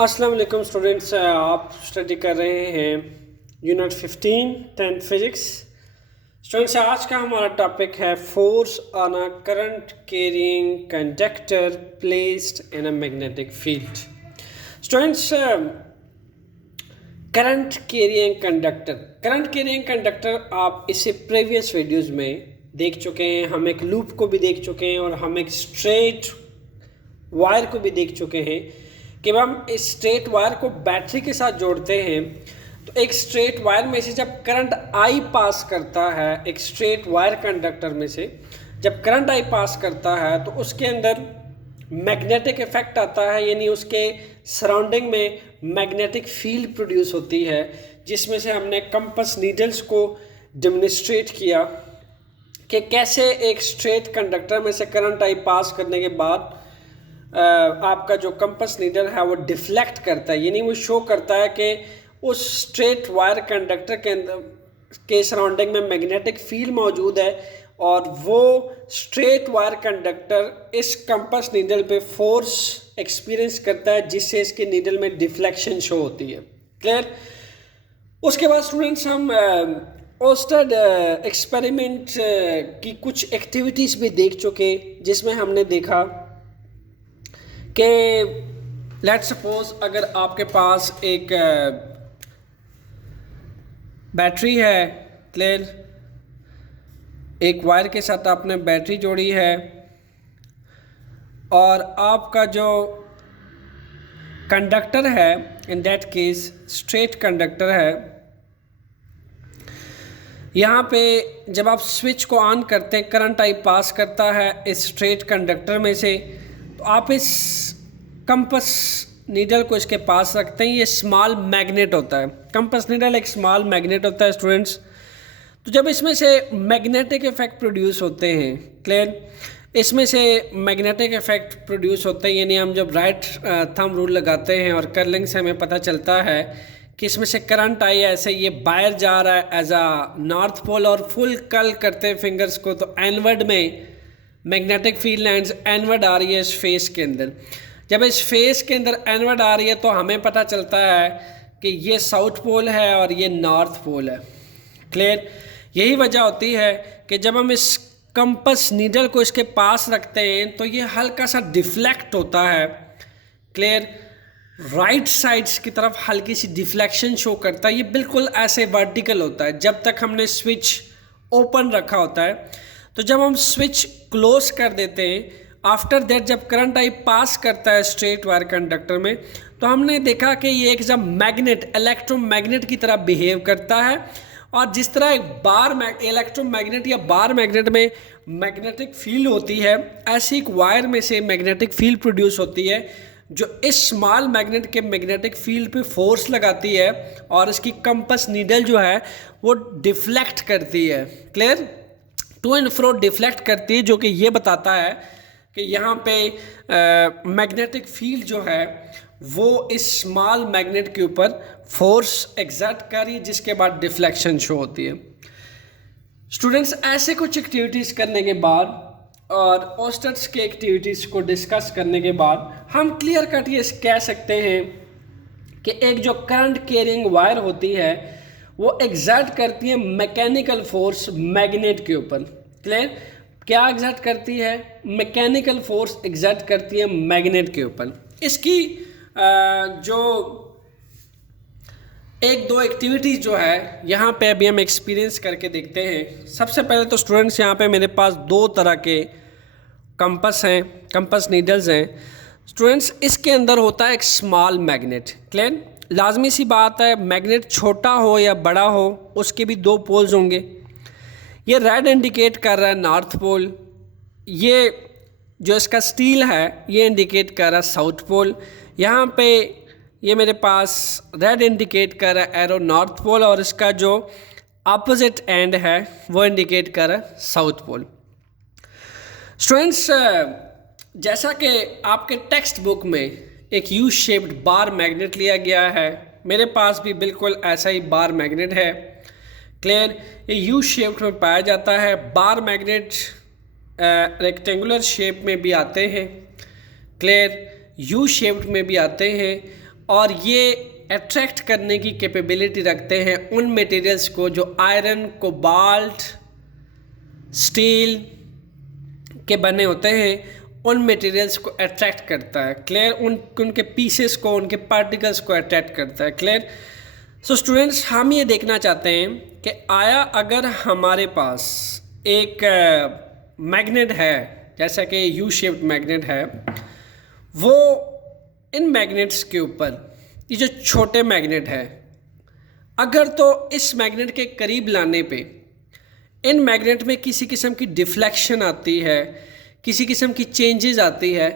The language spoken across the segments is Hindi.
अस्सलाम वालेकुम स्टूडेंट्स, आप स्टडी कर रहे हैं यूनिट 15 10th फिजिक्स। स्टूडेंट्स, आज का हमारा टॉपिक है force on a current carrying conductor placed in a magnetic field. Students, current carrying conductor आप इससे प्रीवियस वीडियोस में देख चुके हैं। हम एक लूप को भी देख चुके हैं और हम एक स्ट्रेट वायर को भी देख चुके हैं कि हम इस स्ट्रेट वायर को बैटरी के साथ जोड़ते हैं तो एक स्ट्रेट वायर में से जब करंट आई पास करता है, एक स्ट्रेट वायर कंडक्टर में से जब करंट आई पास करता है तो उसके अंदर मैग्नेटिक इफेक्ट आता है, यानी उसके सराउंडिंग में मैग्नेटिक फील्ड प्रोड्यूस होती है, जिसमें से हमने कंपास नीडल्स को डेमोन्स्ट्रेट किया कि कैसे एक स्ट्रेट कंडक्टर में से करंट आई पास करने के बाद आपका जो कंपास नीडल है वो डिफ्लेक्ट करता है, यानी वो शो करता है कि उस स्ट्रेट वायर कंडक्टर के अंदर के सराउंडिंग में मैग्नेटिक फील्ड मौजूद है और वो स्ट्रेट वायर कंडक्टर इस कंपास नीडल पे फोर्स एक्सपीरियंस करता है, जिससे इसके नीडल में डिफ्लेक्शन शो होती है। क्लियर? उसके बाद स्टूडेंट्स, हम ओस्टेड एक्सपेरिमेंट की कुछ एक्टिविटीज़ भी देख चुके, जिसमें हमने देखा कि लेट्स सपोज अगर आपके पास एक बैटरी है, क्लियर, एक वायर के साथ आपने बैटरी जोड़ी है और आपका जो कंडक्टर है, in that case straight conductor है, यहाँ पे जब आप स्विच को ऑन करते हैं करंट आई पास करता है इस स्ट्रेट कंडक्टर में से, तो आप इस कंपास नीडल को इसके पास रखते हैं। ये स्मॉल मैग्नेट होता है, कंपास नीडल एक स्मॉल मैग्नेट होता है स्टूडेंट्स। तो जब इसमें से मैग्नेटिक इफेक्ट प्रोड्यूस होते हैं, क्लियर, इसमें से मैग्नेटिक इफेक्ट प्रोड्यूस होते हैं, यानी हम जब राइट थंब रूल लगाते हैं और कर्लिंग से हमें पता चलता है कि इसमें से करंट आई है, ऐसे ये बाहर जा रहा है एज अ नॉर्थ पोल, और फुल कर्ल करते हैं फिंगर्स को तो एनवर्ड में मैग्नेटिक फील्ड लाइन्स एनवर्ड आ रही है इस फेस के अंदर। जब इस फेस के अंदर एनवर्ड आ रही है तो हमें पता चलता है कि ये साउथ पोल है और ये नॉर्थ पोल है। क्लियर? यही वजह होती है कि जब हम इस कंपास नीडल को इसके पास रखते हैं तो ये हल्का सा डिफ्लेक्ट होता है। क्लियर? राइट साइड्स की तरफ हल्की सी डिफ्लेक्शन शो करता है। ये बिल्कुल ऐसे वर्टिकल होता है जब तक हमने स्विच ओपन रखा होता है। तो जब हम स्विच क्लोज कर देते हैं, आफ्टर दैट जब करंट आई पास करता है स्ट्रेट वायर कंडक्टर में, तो हमने देखा कि ये एक जब मैग्नेट, इलेक्ट्रोमैग्नेट की तरह बिहेव करता है, और जिस तरह एक बार इलेक्ट्रोमैग्नेट या बार मैग्नेट में मैग्नेटिक फील्ड होती है, ऐसी एक वायर में से मैग्नेटिक फील्ड प्रोड्यूस होती है जो इस स्मॉल मैग्नेट के मैग्नेटिक फील्ड पे फोर्स लगाती है और इसकी कंपास नीडल जो है वो डिफ्लेक्ट करती है। Clear? To and fro deflect करती है, जो कि ये बताता है कि यहाँ पे मैग्नेटिक फील्ड जो है वो इस स्मॉल मैग्नेट के ऊपर फोर्स एग्जर्ट कर रही है, जिसके बाद डिफ्लेक्शन शो होती है। स्टूडेंट्स, ऐसे कुछ एक्टिविटीज़ करने के बाद और ओस्टेड्स के एक्टिविटीज़ को डिस्कस करने के बाद हम क्लियर कट ये कह सकते हैं कि एक जो करंट कैरिंग वायर होती है वो एग्जर्ट करती है मैकेनिकल फोर्स मैग्नेट के ऊपर। क्लियर? क्या एग्जर्ट करती है? मैकेनिकल फोर्स एग्जर्ट करती है मैग्नेट के ऊपर। इसकी जो एक दो एक्टिविटीज़ जो है यहाँ पे अभी हम एक्सपीरियंस करके देखते हैं। सबसे पहले तो स्टूडेंट्स, यहाँ पे मेरे पास दो तरह के कंपास हैं, कंपास नीडल्स हैं। स्टूडेंट्स, इसके अंदर होता है एक स्मॉल मैग्नेट। क्लियर? लाजमी सी बात है, मैग्नेट छोटा हो या बड़ा हो उसके भी दो पोल्स होंगे। ये रेड इंडिकेट कर रहा है नॉर्थ पोल, ये जो इसका स्टील है ये इंडिकेट कर रहा है साउथ पोल। यहाँ पे ये मेरे पास रेड इंडिकेट कर रहा है एरो नॉर्थ पोल, और इसका जो अपोजिट एंड है वो इंडिकेट कर रहा है साउथ पोल। स्टूडेंट्स, जैसा कि आपके टेक्स्ट बुक में एक यू शेप्ड बार मैग्नेट लिया गया है, मेरे पास भी बिल्कुल ऐसा ही बार मैग्नेट है। क्लियर? ये यू शेप में पाया जाता है। बार मैग्नेट रेक्टेंगुलर शेप में भी आते हैं, क्लियर, यू शेप्ड में भी आते हैं, और ये अट्रैक्ट करने की कैपेबिलिटी रखते हैं उन मटेरियल्स को जो आयरन, कोबाल्ट, स्टील के बने होते हैं, उन मटेरियल्स को अट्रैक्ट करता है। क्लियर? उनके पीसेस को, उनके पार्टिकल्स को अट्रैक्ट करता है। क्लियर? सो स्टूडेंट्स, हम ये देखना चाहते हैं कि आया अगर हमारे पास एक मैग्नेट है, जैसा कि यू शेप्ड मैग्नेट है, वो इन मैग्नेट्स के ऊपर ये जो छोटे मैग्नेट है, अगर तो इस मैग्नेट के करीब लाने पे इन मैग्नेट में किसी किस्म की डिफ्लेक्शन आती है, किसी किस्म की चेंजेस आती है,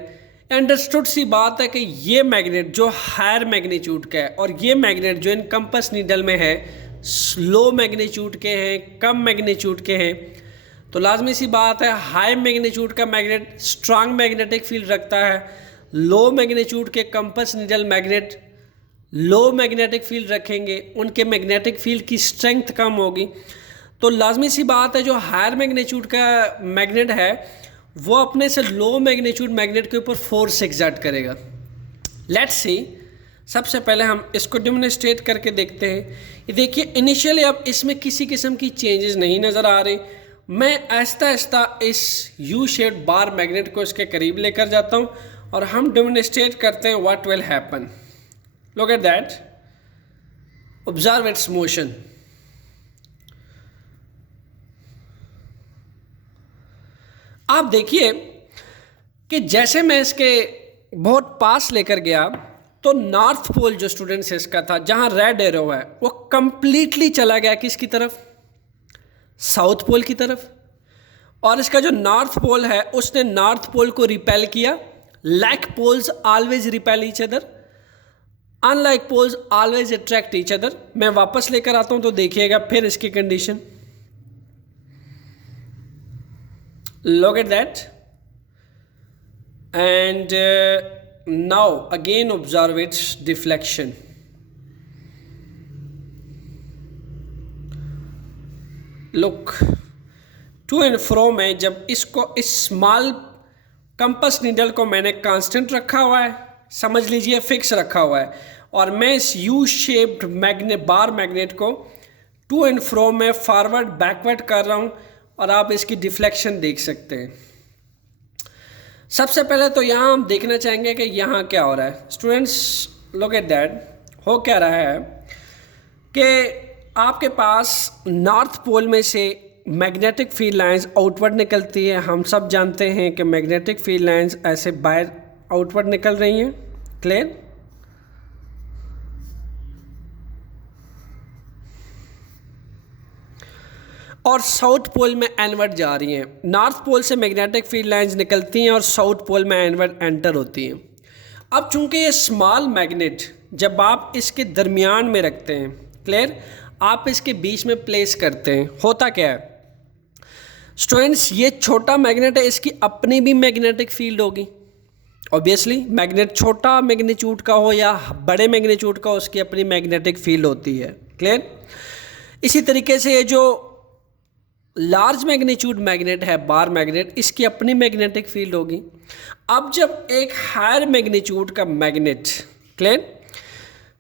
अंडरस्टूड सी बात है कि ये मैग्नेट जो हायर मैग्नीट्यूड का है और ये मैग्नेट जो इन कंपास नीडल में है लो मैग्नीट्यूड के हैं, कम मैग्नीट्यूड के हैं, तो लाजमी सी बात है हाई मैग्नीट्यूड का मैग्नेट स्ट्रांग मैग्नेटिक फील्ड रखता है, लो मैग्नीट्यूड के कंपास नीडल मैग्नेट लो मैग्नेटिक फील्ड रखेंगे, उनके मैग्नेटिक फील्ड की स्ट्रेंथ कम होगी। तो लाजमी सी बात है जो हायर मैग्नीट्यूड का मैग्नेट है वो अपने से लो मैग्नीट्यूड मैग्नेट के ऊपर फोर्स एक्सर्ट करेगा। लेट्स सी, सबसे पहले हम इसको डेमोन्स्ट्रेट करके देखते हैं। ये देखिए, इनिशियली अब इसमें किसी किस्म की चेंजेस नहीं नज़र आ रही। मैं आहिस्ता आहिस्ता इस यू शेप्ड बार मैग्नेट को इसके करीब लेकर जाता हूँ और हम डेमोन्स्ट्रेट करते हैं what will happen. Look at that, observe it's motion. आप देखिए कि जैसे मैं इसके बहुत पास लेकर गया तो नॉर्थ पोल जो स्टूडेंट्स इसका था, जहां रेड एरो है, वो कंप्लीटली चला गया किसकी तरफ? साउथ पोल की तरफ। और इसका जो नॉर्थ पोल है उसने नॉर्थ पोल को रिपेल किया। Like poles always repel each other, unlike poles always attract each other. मैं वापस लेकर आता हूं तो देखिएगा फिर इसकी condition. Look at that, and now again observe its deflection. Look, to and fro में जब इसको इस स्मॉल कंपास नीडल को मैंने कांस्टेंट रखा हुआ है, समझ लीजिए फिक्स रखा हुआ है, और मैं इस U shaped magnet bar magnet को टू एंड फ्रो में फॉरवर्ड बैकवर्ड कर रहा हूँ और आप इसकी डिफ्लेक्शन देख सकते हैं। सबसे पहले तो यहाँ हम देखना चाहेंगे कि यहाँ क्या हो रहा है। Students, look at that. हो क्या रहा है कि आपके पास नॉर्थ पोल में से मैग्नेटिक फील्ड लाइंस आउटवर्ड निकलती है। हम सब जानते हैं कि मैग्नेटिक फील्ड लाइंस ऐसे बाहर आउटवर्ड निकल रही हैं। क्लियर? और साउथ पोल में एनवर्ड जा रही हैं। नॉर्थ पोल से मैग्नेटिक फील्ड लाइंस निकलती हैं और साउथ पोल में एनवर्ड एंटर होती हैं। अब चूंकि ये स्मॉल मैग्नेट जब आप इसके दरमियान में रखते हैं, क्लियर, आप इसके बीच में प्लेस करते हैं, होता क्या है स्टूडेंट्स, ये छोटा मैग्नेट है, इसकी अपनी भी मैग्नेटिक फील्ड होगी। ऑब्वियसली मैग्नेट छोटा मैग्नीट्यूड का हो या बड़े मैग्नीट्यूड का, उसकी अपनी मैग्नेटिक फील्ड होती है। क्लियर? इसी तरीके से ये जो लार्ज मैग्नीट्यूड मैग्नेट है, बार मैग्नेट, इसकी अपनी मैग्नेटिक फील्ड होगी। अब जब एक हायर मैग्नीट्यूड का मैग्नेट, क्लियर,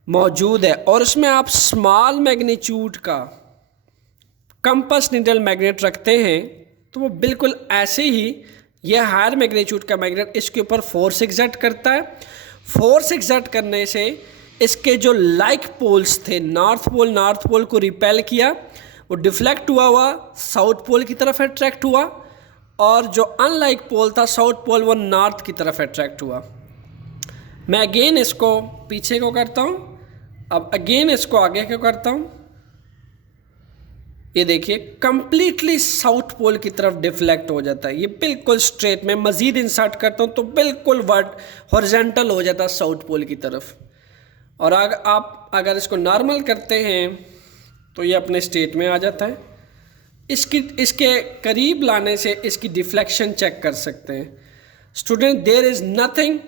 मौजूद है और उसमें आप स्मॉल मैग्नीट्यूड का कंपास नीडल मैग्नेट रखते हैं, तो वो बिल्कुल ऐसे ही यह हायर मैग्नीट्यूड का मैग्नेट इसके ऊपर फोर्स एक्सर्ट करता है। फोर्स एक्सर्ट करने से इसके जो लाइक पोल्स थे, नॉर्थ पोल को रिपेल किया, वो डिफ्लेक्ट हुआ साउथ पोल की तरफ अट्रैक्ट हुआ, और जो अनलाइक पोल था साउथ पोल, वो नॉर्थ की तरफ अट्रैक्ट हुआ। मैं अगेन इसको पीछे को करता हूँ, अब अगेन इसको आगे को करता हूँ। ये देखिए कंप्लीटली साउथ पोल की तरफ डिफ्लेक्ट हो जाता है, ये बिल्कुल स्ट्रेट। मैं मज़ीद इंसर्ट करता हूँ तो बिल्कुल हॉरिजॉन्टल हो जाता है साउथ पोल की तरफ। और आप अगर इसको नॉर्मल करते हैं तो ये अपने स्टेट में आ जाता है। इसके करीब लाने से इसकी डिफ्लेक्शन चेक कर सकते हैं। Student, there is nothing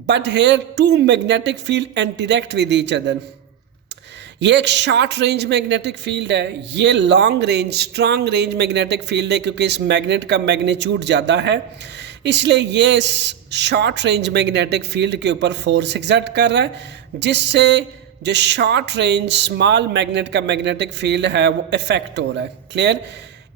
but here two magnetic field interact with each other. ये एक शॉर्ट रेंज मैग्नेटिक फील्ड है, ये long range strong range magnetic field है, क्योंकि इस मैग्नेट का मैग्नीट्यूड ज़्यादा है। इसलिए ये शॉर्ट रेंज मैग्नेटिक फील्ड के ऊपर फोर्स एग्जर्ट कर रहा है, जिससे जो शॉर्ट रेंज स्मॉल मैग्नेट का मैग्नेटिक फील्ड है वो इफेक्ट हो रहा है। क्लियर?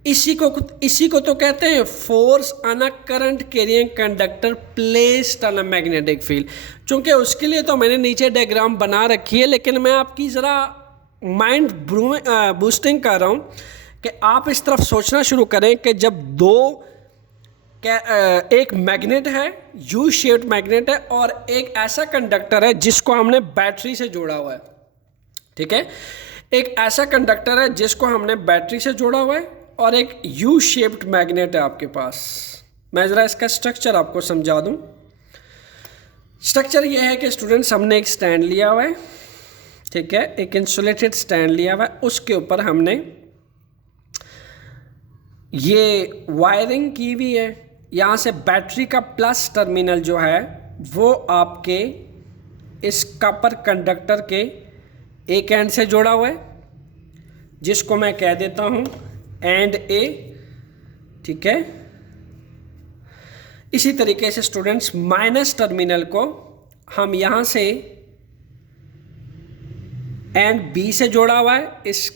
इसी को तो कहते हैं force on a current carrying conductor placed on a magnetic field. चूंकि उसके लिए तो मैंने नीचे डायग्राम बना रखी है, लेकिन मैं आपकी ज़रा माइंड बूस्टिंग कर रहा हूँ कि आप इस तरफ सोचना शुरू करें कि जब एक मैग्नेट है, यू शेप्ड मैग्नेट है, और एक ऐसा कंडक्टर है जिसको हमने बैटरी से जोड़ा हुआ है। ठीक है, एक ऐसा कंडक्टर है जिसको हमने बैटरी से जोड़ा हुआ है, और एक यू शेप्ड मैग्नेट है आपके पास। मैं ज़रा इसका स्ट्रक्चर आपको समझा दूं। स्ट्रक्चर ये है कि स्टूडेंट्स, हमने एक स्टैंड लिया हुआ है, ठीक है, एक इंसुलेटेड स्टैंड लिया हुआ है, उसके ऊपर हमने ये वायरिंग की हुई है। यहाँ से बैटरी का प्लस टर्मिनल जो है वो आपके इस कॉपर कंडक्टर के एक एंड से जोड़ा हुआ है, जिसको मैं कह देता हूँ एंड ए। ठीक है, इसी तरीके से स्टूडेंट्स माइनस टर्मिनल को हम यहाँ से एंड बी से जोड़ा हुआ है, इस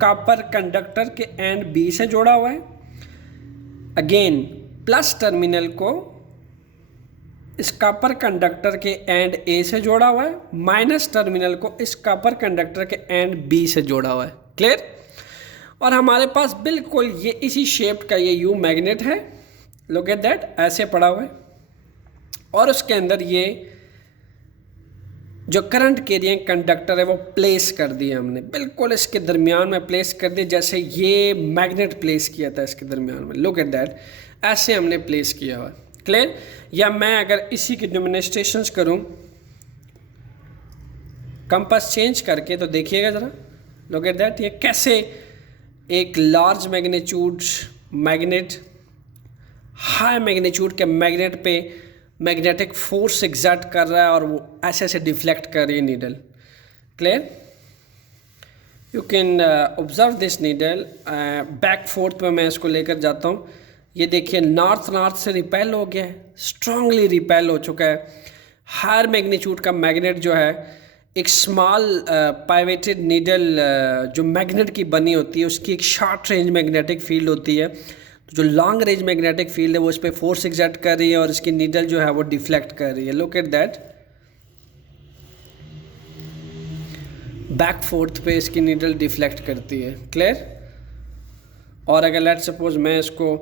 कॉपर कंडक्टर के एंड बी से जोड़ा हुआ है। अगेन प्लस टर्मिनल को इस कॉपर कंडक्टर के एंड ए से जोड़ा हुआ है, माइनस टर्मिनल को इस कॉपर कंडक्टर के एंड बी से जोड़ा हुआ है। क्लियर? और हमारे पास बिल्कुल ये इसी शेप का ये यू मैग्नेट है, लुक एट दैट, ऐसे पड़ा हुआ है, और उसके अंदर ये जो करंट कैरिंग कंडक्टर है वो प्लेस कर दिया हमने, बिल्कुल इसके दरमियान में प्लेस कर दिया, जैसे ये मैग्नेट प्लेस किया था इसके दरमियान में। लुक एट दैट, ऐसे हमने प्लेस किया हुआ। क्लियर? या मैं अगर इसी की डेमोन्स्ट्रेशंस करूं कंपास चेंज करके, तो देखिएगा ज़रा, लुक एट दैट, ये कैसे एक large magnitude magnet, high magnitude के मैग्नेट पे मैग्नेटिक फोर्स एग्जर्ट कर रहा है, और वो ऐसे ऐसे डिफ्लेक्ट कर रही है needle. Clear? You can observe this needle. Back fourth पे मैं इसको लेकर जाता हूँ, ये देखिए नॉर्थ से रिपेल हो गया है, स्ट्रांगली रिपेल हो चुका है। हायर मैग्नीट्यूड का मैग्नेट जो है, एक स्मॉल पाइवेटेड नीडल जो मैग्नेट की बनी होती है, उसकी एक शॉर्ट रेंज मैग्नेटिक फील्ड होती है, जो लॉन्ग रेंज मैग्नेटिक फील्ड है वो उस पर फोर्स एग्जर्ट कर रही है, और इसकी नीडल जो है वो डिफ्लेक्ट कर रही है। Look at that, back fourth पे इसकी नीडल डिफ्लेक्ट करती है। क्लियर? और अगर लेट सपोज मैं इसको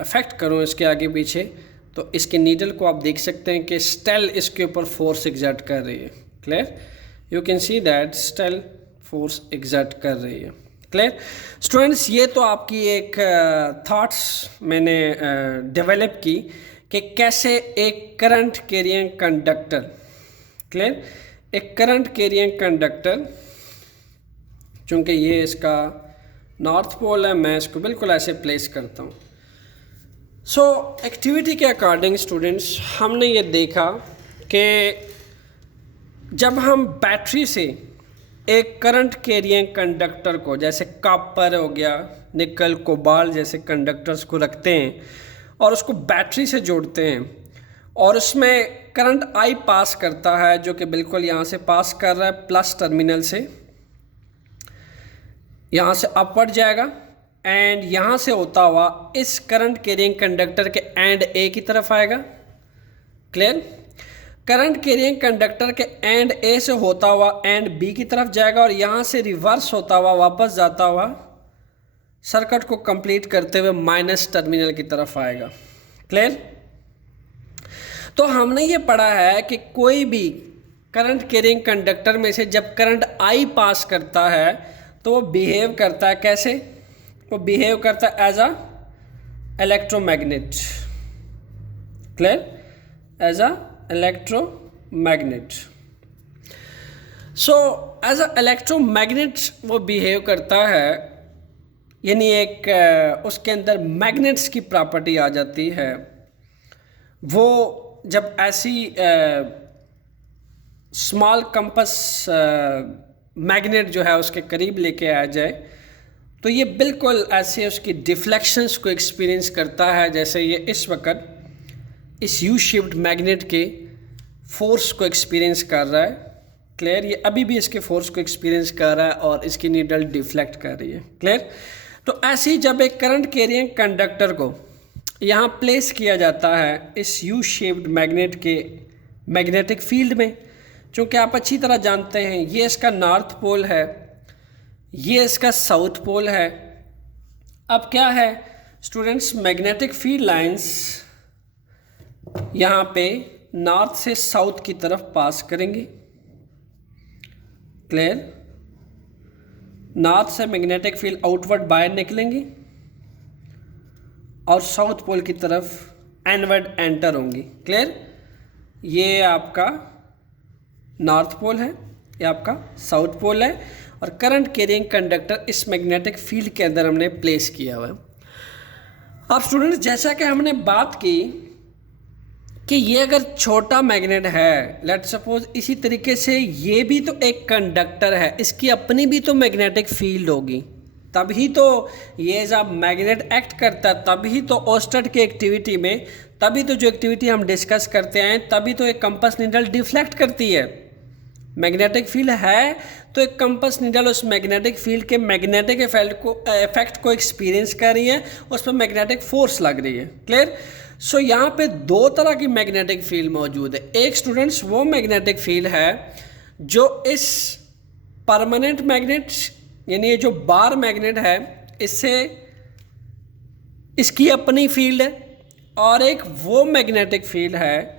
अफेक्ट करूं इसके आगे पीछे, तो इसके नीडल को आप देख सकते हैं कि स्टेल इसके ऊपर फोर्स एग्जर्ट कर रही है। Clear? You can see that stale force exert कर रही है। क्लियर? स्टूडेंट्स, ये तो आपकी एक थॉट्स मैंने डेवलप की कि कैसे एक करंट कैरिंग कंडक्टर, क्लियर, एक करंट कैरिंग कंडक्टर, चूँकि ये इसका नॉर्थ पोल है, मैं इसको बिल्कुल ऐसे प्लेस करता हूँ। सो एक्टिविटी के अकॉर्डिंग स्टूडेंट्स, हमने ये देखा कि जब हम बैटरी से एक करंट कैरिंग कंडक्टर को, जैसे कॉपर हो गया, निकल, कोबाल्ट जैसे कंडक्टर्स को रखते हैं और उसको बैटरी से जोड़ते हैं, और उसमें करंट आई पास करता है, जो कि बिल्कुल यहाँ से पास कर रहा है प्लस टर्मिनल से, यहाँ से अपवर्ड जाएगा एंड यहाँ से होता हुआ इस करंट कैरिंग कंडक्टर के एंड ए की तरफ आएगा। क्लियर? करंट कैरिंग कंडक्टर के एंड ए से होता हुआ एंड बी की तरफ जाएगा, और यहाँ से रिवर्स होता हुआ वापस जाता हुआ सर्किट को कंप्लीट करते हुए माइनस टर्मिनल की तरफ आएगा। क्लियर? तो हमने ये पढ़ा है कि कोई भी करंट कैरिंग कंडक्टर में से जब करंट आई पास करता है तो वो बिहेव करता है कैसे? वो बिहेव करता है as a electromagnet. Clear? As a electromagnet. So as a electromagnet वो बिहेव करता है, यानी एक उसके अंदर मैग्नेट्स की प्रॉपर्टी आ जाती है। वो जब ऐसी स्मॉल कंपस मैग्नेट जो है उसके करीब लेके आ जाए, तो ये बिल्कुल ऐसे उसकी डिफ्लेक्शंस को एक्सपीरियंस करता है जैसे ये इस वक्त इस यू शेप्ड मैग्नेट के फोर्स को एक्सपीरियंस कर रहा है। क्लियर, ये अभी भी इसके फोर्स को एक्सपीरियंस कर रहा है और इसकी नीडल डिफ्लेक्ट कर रही है। क्लियर, तो ऐसे ही जब एक करंट कैरिंग कंडक्टर को यहाँ प्लेस किया जाता है इस यू शेप्ड मैग्नेट के मैग्नेटिक फील्ड में, चूँकि आप अच्छी तरह जानते हैं ये इसका नॉर्थ पोल है, ये इसका साउथ पोल है। अब क्या है स्टूडेंट्स, मैग्नेटिक फील्ड लाइंस यहाँ पे नॉर्थ से साउथ की तरफ पास करेंगी। क्लियर, नॉर्थ से मैग्नेटिक फील्ड आउटवर्ड बाहर निकलेंगी और साउथ पोल की तरफ इनवर्ड एंटर होंगी। क्लियर, ये आपका नॉर्थ पोल है, ये आपका साउथ पोल है और करंट कैरिंग कंडक्टर इस मैग्नेटिक फील्ड के अंदर हमने प्लेस किया हुआ है। अब स्टूडेंट्स जैसा कि हमने बात की कि ये अगर छोटा मैग्नेट है, लेट सपोज इसी तरीके से ये भी तो एक कंडक्टर है, इसकी अपनी भी तो मैग्नेटिक फील्ड होगी, तभी तो ये जब मैग्नेट एक्ट करता है तभी तो ओस्टेड की एक्टिविटी में, तभी तो जो एक्टिविटी हम डिस्कस करते हैं तभी तो एक कंपास नीडल डिफ्लेक्ट करती है। मैग्नेटिक फील्ड है तो एक कंपास नीडल उस मैग्नेटिक फील्ड के मैग्नेटिक इफेक्ट को एक्सपीरियंस कर रही है, उस पर मैग्नेटिक फोर्स लग रही है। क्लियर, सो यहाँ पे दो तरह की मैग्नेटिक फील्ड मौजूद है। एक स्टूडेंट्स वो मैग्नेटिक फील्ड है जो इस परमानेंट मैग्नेट यानी ये जो बार मैग्नेट है इससे इसकी अपनी फील्ड है, और एक वो मैग्नेटिक फील्ड है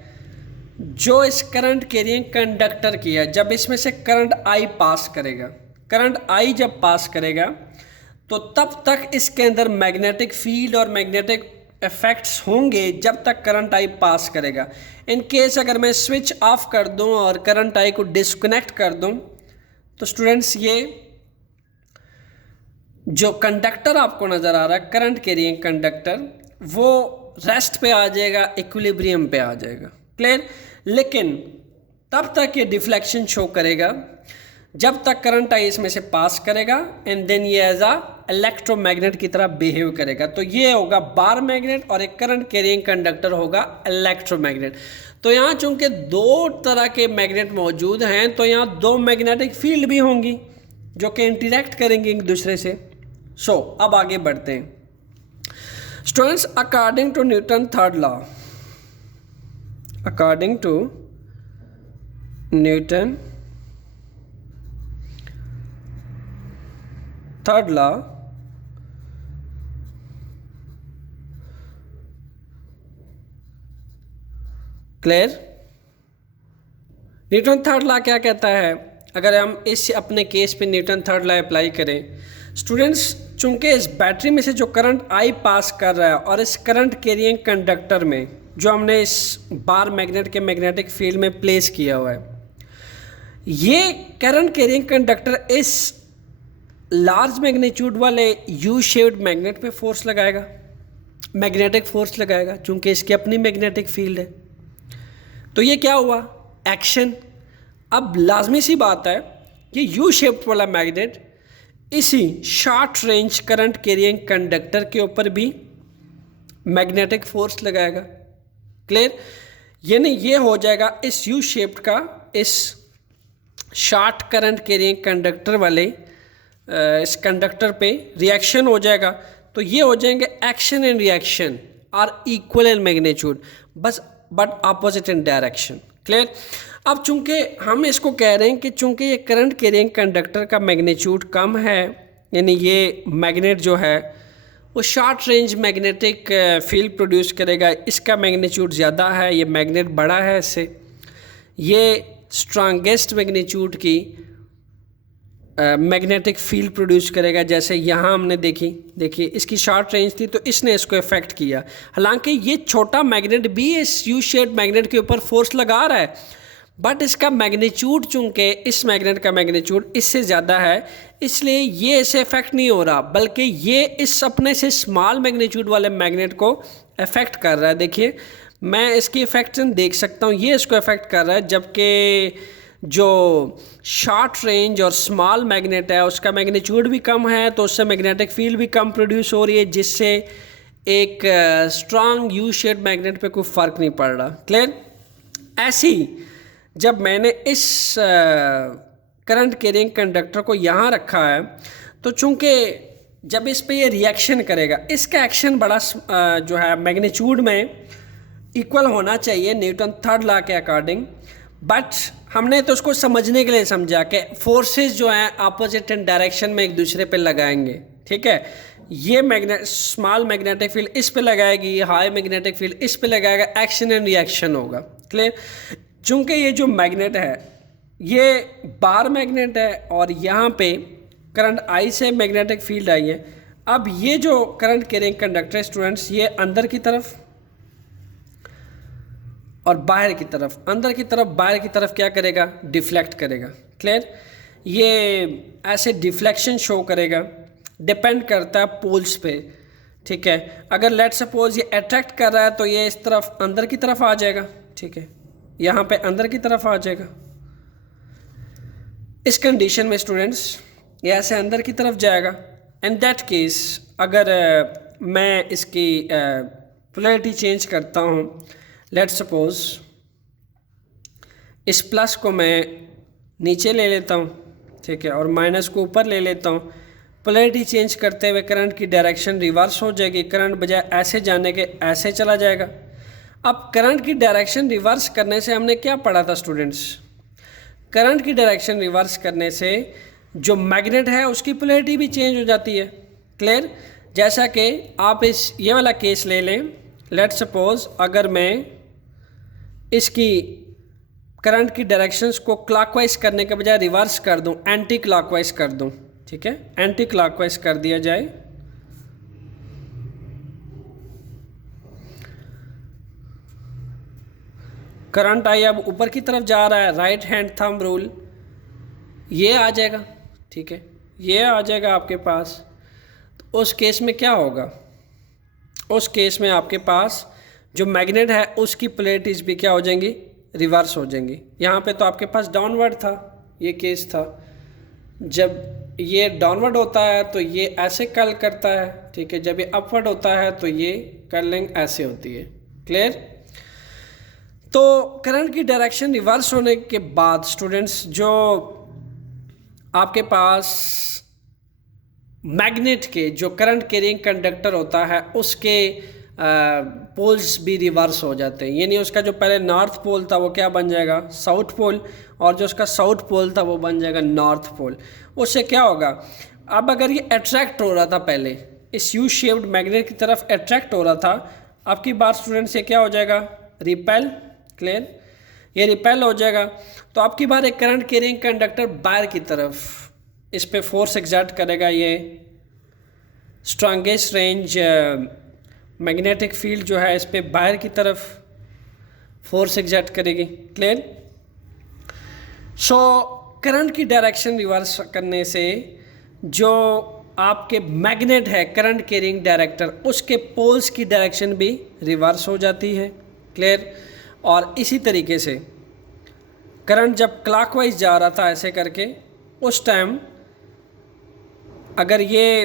जो इस करंट कैरिंग कंडक्टर की है। जब इसमें से करंट आई पास करेगा, करंट आई जब पास करेगा तो तब तक इसके अंदर मैग्नेटिक फील्ड और मैग्नेटिक इफेक्ट्स होंगे जब तक करंट आई पास करेगा। इन केस अगर मैं स्विच ऑफ कर दूं और करंट आई को डिस्कनेक्ट कर दूं तो स्टूडेंट्स ये जो कंडक्टर आपको नज़र आ रहा है करंट कैरिंग कंडक्टर, वो रेस्ट पे आ जाएगा, इक्विलिब्रियम पे आ जाएगा। क्लियर, लेकिन तब तक ये डिफ्लेक्शन शो करेगा जब तक करंट आई इसमें से पास करेगा एंड देन ये एज अ इलेक्ट्रोमैग्नेट की तरह बिहेव करेगा। तो ये होगा बार मैग्नेट और एक करंट कैरिंग कंडक्टर होगा इलेक्ट्रोमैग्नेट। तो यहाँ चूंकि दो तरह के मैग्नेट मौजूद हैं तो यहाँ दो मैग्नेटिक फील्ड भी होंगी जो कि इंटरेक्ट करेंगे एक दूसरे से। सो अब आगे बढ़ते हैं students. According to Newton third law, according to Newton third law, clear, Newton third law क्या कहता है? अगर हम इस अपने केस पे न्यूटन थर्ड लॉ अप्लाई करें स्टूडेंट्स, चूंकि इस बैटरी में से जो करंट आई पास कर रहा है और इस करंट कैरिंग कंडक्टर में जो हमने इस बार मैग्नेट के मैग्नेटिक फील्ड में प्लेस किया हुआ है, ये करंट कैरिंग कंडक्टर इस लार्ज मैग्नीट्यूड वाले यू शेप्ड मैग्नेट पे फोर्स लगाएगा, मैग्नेटिक फोर्स लगाएगा, चूंकि इसकी अपनी मैग्नेटिक फील्ड है। तो ये क्या हुआ? एक्शन। अब लाजमी सी बात है कि यू शेप्ड वाला मैग्नेट इसी short range current carrying conductor के ऊपर भी मैग्नेटिक फोर्स लगाएगा। क्लियर, यानी ये हो जाएगा इस यू शेप्ड का इस शॉर्ट करंट कैरिंग कंडक्टर वाले इस कंडक्टर पे रिएक्शन हो जाएगा। तो ये हो जाएंगे action and reaction are equal in magnitude but opposite in direction. Clear, अब चूंकि हम इसको कह रहे हैं कि चूंकि ये करंट कैरिंग कंडक्टर का मैग्नीट्यूड कम है, यानी ये मैग्नेट जो है वो short range magnetic field produce करेगा, इसका मैग्नीट्यूड ज़्यादा है, ये मैग्नेट बड़ा है इससे, ये स्ट्रॉन्गेस्ट मैग्नीट्यूड की मैग्नेटिक फील्ड प्रोड्यूस करेगा। जैसे यहाँ हमने देखिए इसकी शॉर्ट रेंज थी तो इसने इसको इफेक्ट किया। हालांकि ये छोटा मैग्नेट भी इस यू शेप्ड मैग्नेट के ऊपर फोर्स लगा रहा है, बट इसका मैग्नीट्यूड चूंकि इस मैग्नेट का मैग्नीट्यूड इससे ज़्यादा है, इसलिए ये इसे इफेक्ट नहीं हो रहा, बल्कि ये इस अपने से स्मॉल मैग्नीट्यूड वाले मैग्नेट को इफेक्ट कर रहा है। देखिए मैं इसकी इफेक्शन देख सकता हूँ, ये इसको इफेक्ट कर रहा है, जबकि जो शॉर्ट रेंज और स्मॉल मैग्नेट है उसका मैग्नीट्यूड भी कम है, तो उससे मैग्नेटिक फील्ड भी कम प्रोड्यूस हो रही है, जिससे एक स्ट्रॉन्ग यू शेप मैग्नेट पे कोई फ़र्क नहीं पड़ रहा। क्लियर? ऐसी जब मैंने इस करंट कैरिंग कंडक्टर को यहाँ रखा है, तो चूँकि जब इस पे ये रिएक्शन करेगा, इसका एक्शन बड़ा जो है मैग्नीट्यूड में इक्वल होना चाहिए न्यूटन थर्ड लॉ के अकॉर्डिंग, बट हमने तो उसको समझने के लिए समझा कि फोर्सेस जो हैं अपोजिट इन डायरेक्शन में एक दूसरे पे लगाएंगे। ठीक है, ये स्मॉल मैग्नेटिक फील्ड इस पे लगाएगी, हाई मैग्नेटिक फील्ड इस पे लगाएगा, एक्शन एंड रिएक्शन होगा। क्लियर? चूँकि ये जो मैग्नेट है ये बार मैग्नेट है और यहाँ पे करंट आई से मैग्नेटिक फील्ड आई है। अब ये जो करंट कैरिंग कंडक्टर स्टूडेंट्स, ये अंदर की तरफ और बाहर की तरफ, अंदर की तरफ बाहर की तरफ क्या करेगा? डिफ्लेक्ट करेगा। क्लियर? ये ऐसे डिफ्लेक्शन शो करेगा, डिपेंड करता है पोल्स पे। ठीक है, अगर लेट सपोज ये अट्रैक्ट कर रहा है तो ये इस तरफ अंदर की तरफ आ जाएगा। ठीक है, यहाँ पे अंदर की तरफ आ जाएगा। इस कंडीशन में स्टूडेंट्स ये ऐसे अंदर की तरफ जाएगा। इन दैट केस अगर मैं इसकी पोलैरिटी चेंज करता हूँ, लेट सपोज इस प्लस को मैं नीचे ले लेता हूँ, ठीक है, और माइनस को ऊपर ले लेता हूँ, पोलैरिटी चेंज करते हुए करंट की डायरेक्शन रिवर्स हो जाएगी। करंट बजाय ऐसे जाने के ऐसे चला जाएगा। अब करंट की डायरेक्शन रिवर्स करने से हमने क्या पढ़ा था स्टूडेंट्स? करंट की डायरेक्शन रिवर्स करने से जो मैग्नेट है उसकी पोलैरिटी भी चेंज हो जाती है। क्लियर? जैसा कि आप ये वाला केस ले लें, लेट सपोज अगर मैं इसकी करंट की डायरेक्शंस को क्लॉकवाइज करने के बजाय रिवर्स कर दूं, एंटी क्लॉकवाइज कर दूं। ठीक है, एंटी क्लॉकवाइज कर दिया जाए, करंट आई अब ऊपर की तरफ जा रहा है, राइट हैंड थंब रूल, ये आ जाएगा। ठीक है, ये आ जाएगा आपके पास। तो उस केस में क्या होगा? उस केस में आपके पास जो मैग्नेट है उसकी पोलैरिटीज भी क्या हो जाएंगी? रिवर्स हो जाएंगी। यहाँ पे तो आपके पास डाउनवर्ड था, ये केस था। जब ये डाउनवर्ड होता है तो ये ऐसे कर्ल करता है। ठीक है, जब ये अपवर्ड होता है तो ये कर्लिंग ऐसे होती है। क्लियर? तो करंट की डायरेक्शन रिवर्स होने के बाद स्टूडेंट्स जो आपके पास मैग्नेट के जो करंट कैरिंग कंडक्टर होता है उसके पोल्स भी रिवर्स हो जाते हैं। यानी उसका जो पहले नॉर्थ पोल था वो क्या बन जाएगा? साउथ पोल, और जो उसका साउथ पोल था वो बन जाएगा नॉर्थ पोल। उससे क्या होगा? अब अगर ये अट्रैक्ट हो रहा था, पहले इस यू शेप्ड मैग्नेट की तरफ अट्रैक्ट हो रहा था, आपकी बात स्टूडेंट से क्या हो जाएगा? रिपेल। क्लियर? ये रिपेल हो जाएगा। तो आपकी बार एक करंट कैरिंग कंडक्टर बाहर की तरफ इस पे फोर्स एग्जर्ट करेगा। ये स्ट्रॉन्गेस्ट रेंज मैग्नेटिक फील्ड जो है इस पे बाहर की तरफ फोर्स एग्जर्ट करेगी। क्लियर? सो करंट की डायरेक्शन रिवर्स करने से जो आपके मैग्नेट है करंट कैरिंग डायरेक्टर, उसके पोल्स की डायरेक्शन भी रिवर्स हो जाती है। क्लियर? और इसी तरीके से करंट जब क्लॉकवाइज जा रहा था ऐसे करके, उस टाइम अगर ये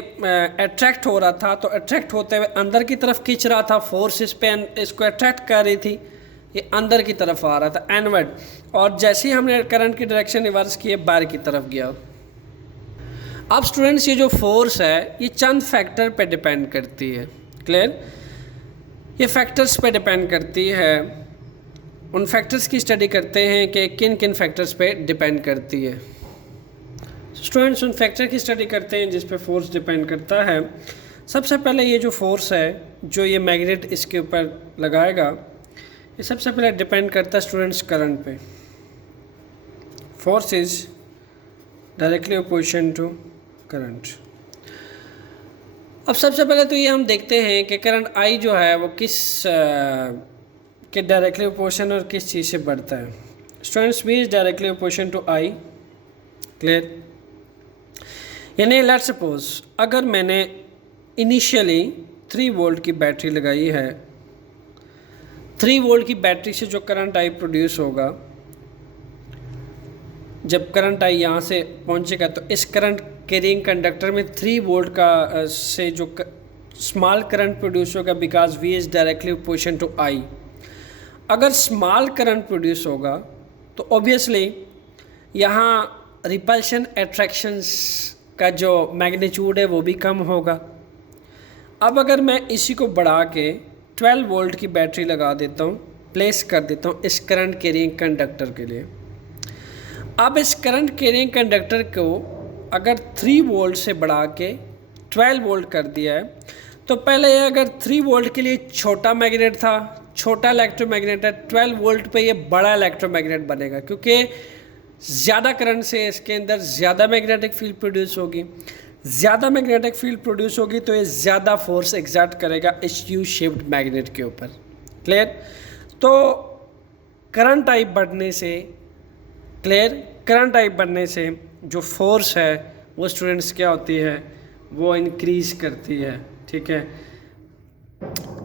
अट्रैक्ट हो रहा था तो अट्रैक्ट होते हुए अंदर की तरफ खींच रहा था, फोर्स इस पे इसको अट्रैक्ट कर रही थी, ये अंदर की तरफ आ रहा था एनवर्ड, और जैसे ही हमने करंट की डायरेक्शन रिवर्स की बाहर की तरफ गया। अब स्टूडेंट्स ये जो फोर्स है ये चंद फैक्टर पे डिपेंड करती है। क्लियर? ये फैक्टर्स पे डिपेंड करती है। उन फैक्टर्स की स्टडी करते हैं कि किन किन फैक्टर्स पे डिपेंड करती है। स्टूडेंट्स उन फैक्टर की स्टडी करते हैं जिस पे फोर्स डिपेंड करता है। सबसे पहले ये जो फोर्स है जो ये मैग्नेट इसके ऊपर लगाएगा, ये सबसे पहले डिपेंड करता है स्टूडेंट्स करंट पे। Force is directly proportion to current. अब सबसे पहले तो ये हम देखते हैं कि करंट आई जो है वो किस के डायरेक्टली अपोजिशन और किस चीज़ से बढ़ता है। Students V is directly proportion to I. Clear? यानी लेट सपोज अगर मैंने इनिशियली 3 वोल्ट की बैटरी लगाई है, 3 वोल्ट की बैटरी से जो करंट आई प्रोड्यूस होगा जब करंट आई यहाँ से पहुँचेगा तो इस करंट कैरिंग कंडक्टर में 3 वोल्ट का से जो स्मॉल करंट प्रोड्यूस होगा because V is directly position to I. अगर स्मॉल करंट प्रोड्यूस होगा तो ऑब्वियसली यहाँ रिपल्शन एट्रैक्शंस का जो मैग्नीट्यूड है वो भी कम होगा। अब अगर मैं इसी को बढ़ा के 12 वोल्ट की बैटरी लगा देता हूँ, प्लेस कर देता हूँ इस करंट कैरिंग कंडक्टर के लिए। अब इस करंट कैरिंग कंडक्टर को अगर 3 वोल्ट से बढ़ा के 12 वोल्ट कर दिया है तो पहले अगर 3 वोल्ट के लिए छोटा मैग्नेट था, छोटा इलेक्ट्रोमैग्नेट है, 12 वोल्ट पे ये बड़ा इलेक्ट्रोमैग्नेट बनेगा क्योंकि ज़्यादा करंट से इसके अंदर ज़्यादा मैग्नेटिक फील्ड प्रोड्यूस होगी। ज़्यादा मैग्नेटिक फील्ड प्रोड्यूस होगी तो ये ज़्यादा फोर्स एग्जर्ट करेगा इस यू शेप्ड मैग्नेट के ऊपर। क्लियर? तो करंट टाइप बढ़ने से, क्लियर, करंट टाइप बढ़ने से जो फोर्स है वो स्टूडेंट्स क्या होती है, वो इंक्रीज़ करती है। ठीक है,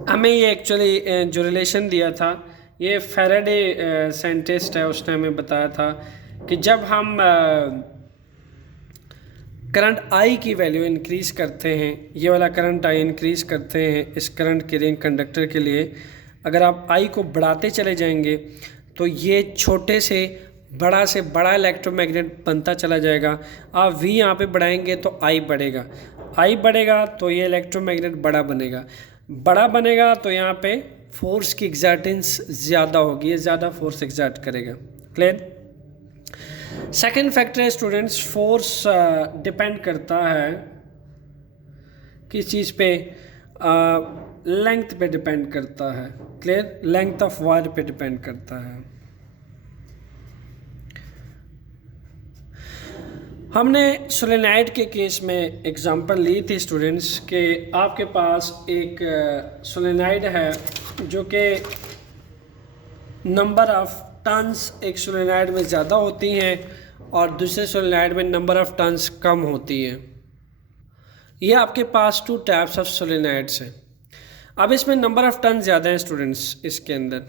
हमें ये एक्चुअली जो रिलेशन दिया था ये फैराडे साइंटिस्ट है, उसने हमें बताया था कि जब हम करंट आई की वैल्यू इंक्रीज़ करते हैं, ये वाला करंट आई इंक्रीज़ करते हैं इस करंट कैरिंग कंडक्टर के लिए, अगर आप आई को बढ़ाते चले जाएंगे तो ये छोटे से बड़ा इलेक्ट्रोमैग्नेट बनता चला जाएगा। आप वी यहाँ पे बढ़ाएंगे तो आई बढ़ेगा, आई बढ़ेगा तो ये इलेक्ट्रोमैग्नेट बड़ा बनेगा तो यहाँ पे फोर्स की एग्जर्टेंस ज़्यादा होगी, ये ज़्यादा फोर्स एग्जर्ट करेगा। क्लियर? सेकेंड फैक्टर है स्टूडेंट्स, फोर्स डिपेंड करता है किस चीज़ पे, लेंथ पे डिपेंड करता है। क्लियर? लेंथ ऑफ वायर पे डिपेंड करता है। हमने सोलेनॉइड के केस में एग्जांपल ली थी स्टूडेंट्स कि आपके पास एक सोलेनॉइड है जो कि नंबर ऑफ टर्न्स एक सोलेनॉइड में ज़्यादा होती हैं और दूसरे सोलेनॉइड में नंबर ऑफ टर्न्स कम होती हैं। ये आपके पास 2 टाइप्स ऑफ सोलेनॉइड्स हैं। अब इसमें नंबर ऑफ टर्न ज़्यादा है स्टूडेंट्स इसके अंदर।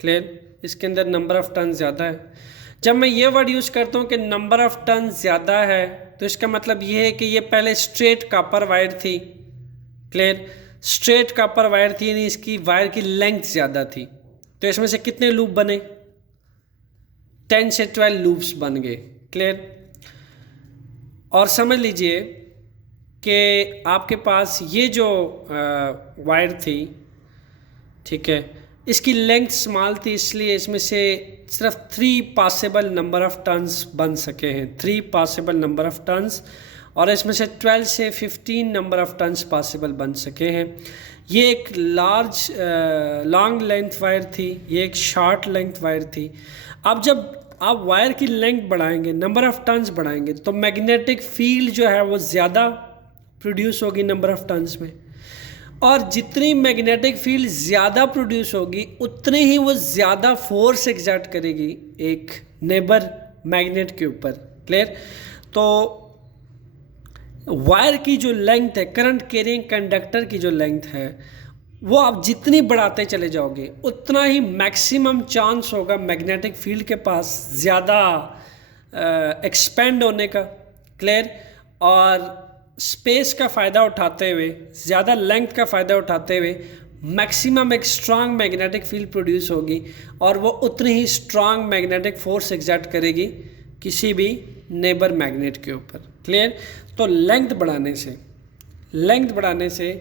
क्लियर? इसके अंदर नंबर ऑफ टर्न ज़्यादा है। जब मैं ये वर्ड यूज़ करता हूँ कि नंबर ऑफ टर्न ज़्यादा है तो इसका मतलब ये है कि ये पहले स्ट्रेट कॉपर वायर थी। क्लियर? स्ट्रेट कॉपर वायर थी यानी इसकी वायर की लेंथ ज़्यादा थी। तो इसमें से कितने लूप बने? 10 से 12 लूप्स बन गए। क्लियर? और समझ लीजिए कि आपके पास ये जो वायर थी, ठीक है, इसकी लेंथ स्मॉल थी इसलिए इसमें से सिर्फ 3 पॉसिबल नंबर ऑफ टर्न्स बन सके हैं, 3 पॉसिबल नंबर ऑफ टर्न्स, और इसमें से 12 से 15 नंबर ऑफ टर्न्स पॉसिबल बन सके हैं। ये एक लॉन्ग लेंथ वायर थी, ये एक शॉर्ट लेंथ वायर थी। अब जब आप वायर की लेंथ बढ़ाएंगे, नंबर ऑफ टर्न्स बढ़ाएंगे तो मैग्नेटिक फील्ड जो है वो ज़्यादा प्रोड्यूस होगी नंबर ऑफ टर्न्स में, और जितनी मैग्नेटिक फील्ड ज़्यादा प्रोड्यूस होगी उतनी ही वो ज़्यादा फोर्स एग्जर्ट करेगी एक नेबर मैग्नेट के ऊपर। क्लियर? तो वायर की जो लेंथ है, करंट कैरिंग कंडक्टर की जो लेंथ है, वो आप जितनी बढ़ाते चले जाओगे उतना ही मैक्सिमम चांस होगा मैग्नेटिक फील्ड के पास ज़्यादा एक्सपेंड होने का। क्लियर? और स्पेस का फ़ायदा उठाते हुए, ज़्यादा लेंथ का फ़ायदा उठाते हुए मैक्सिमम एक स्ट्रांग मैग्नेटिक फील्ड प्रोड्यूस होगी और वो उतनी ही स्ट्रांग मैग्नेटिक फोर्स एग्जर्ट करेगी किसी भी नेबर मैग्नेट के ऊपर। क्लियर? तो लेंथ बढ़ाने से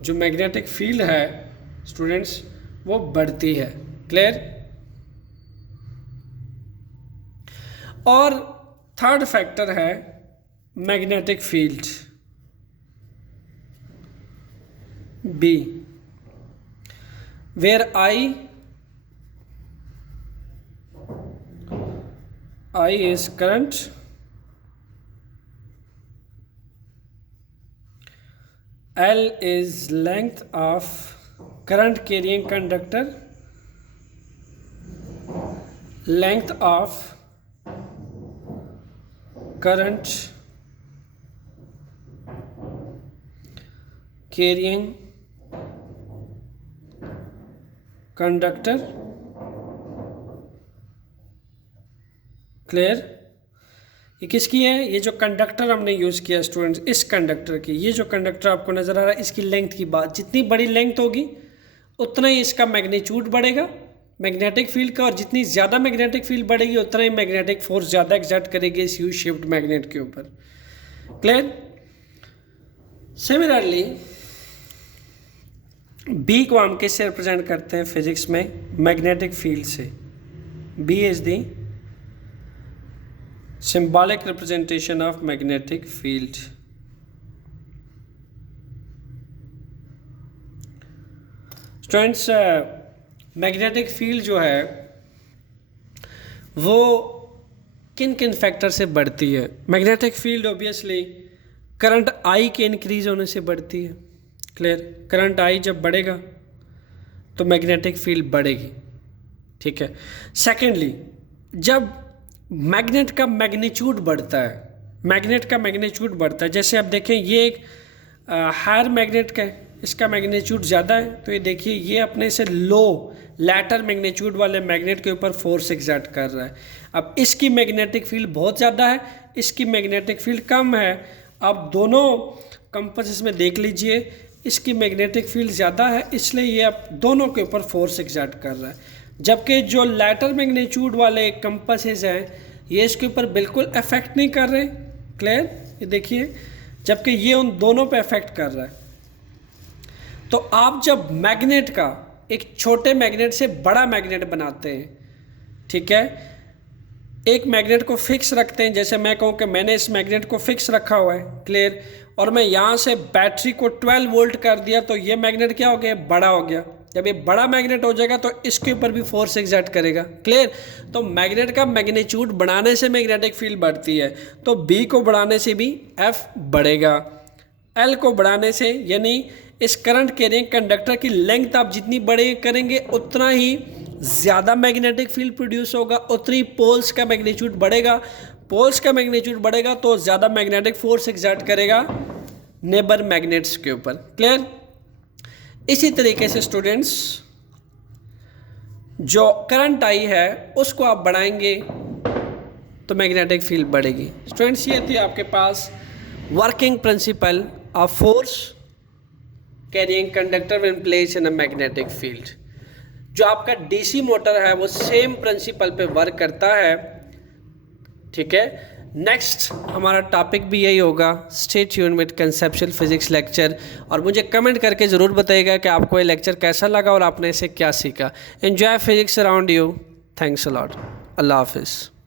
जो मैग्नेटिक फील्ड है स्टूडेंट्स वो बढ़ती है। क्लियर? और थर्ड फैक्टर है magnetic field B, where I is current, L is length of current carrying conductor, length of current carrying conductor। Clear? ये किसकी है? ये जो कंडक्टर हमने यूज़ किया स्टूडेंट्स, इस कंडक्टर की, ये जो कंडक्टर आपको नज़र आ रहा है, इसकी लेंथ की बात, जितनी बड़ी लेंथ होगी उतना ही इसका मैग्नीट्यूड बढ़ेगा मैग्नेटिक फील्ड का, और जितनी ज़्यादा मैग्नेटिक फील्ड बढ़ेगी उतना ही मैग्नेटिक फोर्स ज़्यादा एक्सर्ट करेगी इस यू शेप्ड मैग्नेट के ऊपर। क्लियर? सिमिलरली बी को हम किससे रिप्रेजेंट करते हैं फिजिक्स में? मैग्नेटिक फील्ड से। B is the symbolic representation of magnetic field। Students magnetic field जो है वो किन किन फैक्टर से बढ़ती है? Magnetic field obviously current I के इंक्रीज होने से बढ़ती है। क्लियर? करंट आई जब बढ़ेगा तो मैग्नेटिक फील्ड बढ़ेगी। ठीक है। सेकेंडली, जब मैग्नेट का मैग्नीट्यूड बढ़ता है, मैग्नेट का मैग्नीट्यूड बढ़ता है, जैसे आप देखें ये एक हायर मैग्नेट का है, इसका मैग्नीट्यूड ज़्यादा है, तो ये देखिए ये अपने से लो लैटर मैग्नीट्यूड वाले मैग्नेट के ऊपर फोर्स एक्सर्ट कर रहा है। अब इसकी मैग्नेटिक फील्ड बहुत ज़्यादा है, इसकी मैग्नेटिक फील्ड कम है। अब दोनों कंपास में देख लीजिए, इसकी मैग्नेटिक फील्ड ज़्यादा है इसलिए ये अब दोनों के ऊपर फोर्स एक्सर्ट कर रहा है, जबकि जो लैटर मैग्नीट्यूड वाले कंपासेस हैं ये इसके ऊपर बिल्कुल अफेक्ट नहीं कर रहे। क्लियर? ये देखिए, जबकि ये उन दोनों पे अफेक्ट कर रहा है। तो आप जब मैग्नेट का एक छोटे मैग्नेट से बड़ा मैग्नेट बनाते हैं, ठीक है, एक मैग्नेट को फिक्स रखते हैं, जैसे मैं कहूँ कि मैंने इस मैग्नेट को फिक्स रखा हुआ है, क्लियर, और मैं यहाँ से बैटरी को 12 वोल्ट कर दिया तो ये मैग्नेट क्या हो गया? बड़ा हो गया। जब ये बड़ा मैग्नेट हो जाएगा तो इसके ऊपर भी फोर्स एक्सर्ट करेगा। क्लियर? तो मैग्नेट का मैग्नीट्यूड बढ़ाने से मैग्नेटिक फील्ड बढ़ती है, तो बी को बढ़ाने से भी एफ बढ़ेगा, एल को बढ़ाने से, यानी इस करंट कैरिंग कंडक्टर की लेंथ आप जितनी बड़े करेंगे उतना ही ज़्यादा मैग्नेटिक फील्ड प्रोड्यूस होगा, उतनी पोल्स का मैग्नीट्यूड बढ़ेगा। पोल्स का मैग्नीट्यूड बढ़ेगा तो ज़्यादा मैग्नेटिक फोर्स एक्सर्ट करेगा नेबर मैग्नेट्स के ऊपर। क्लियर? इसी तरीके से स्टूडेंट्स जो करंट आई है उसको आप बढ़ाएंगे तो मैग्नेटिक फील्ड बढ़ेगी। स्टूडेंट्स ये थी आपके पास working principle of force carrying conductor when placed in a magnetic field. जो आपका डीसी मोटर है वो सेम प्रिंसिपल पे वर्क करता है। ठीक है, नेक्स्ट हमारा टॉपिक भी यही होगा। Stay tuned with conceptual physics lecture, और मुझे कमेंट करके ज़रूर बताइएगा कि आपको ये लेक्चर कैसा लगा और आपने इसे क्या सीखा। Enjoy physics around you. Thanks a lot. अल्लाह हाफिज़।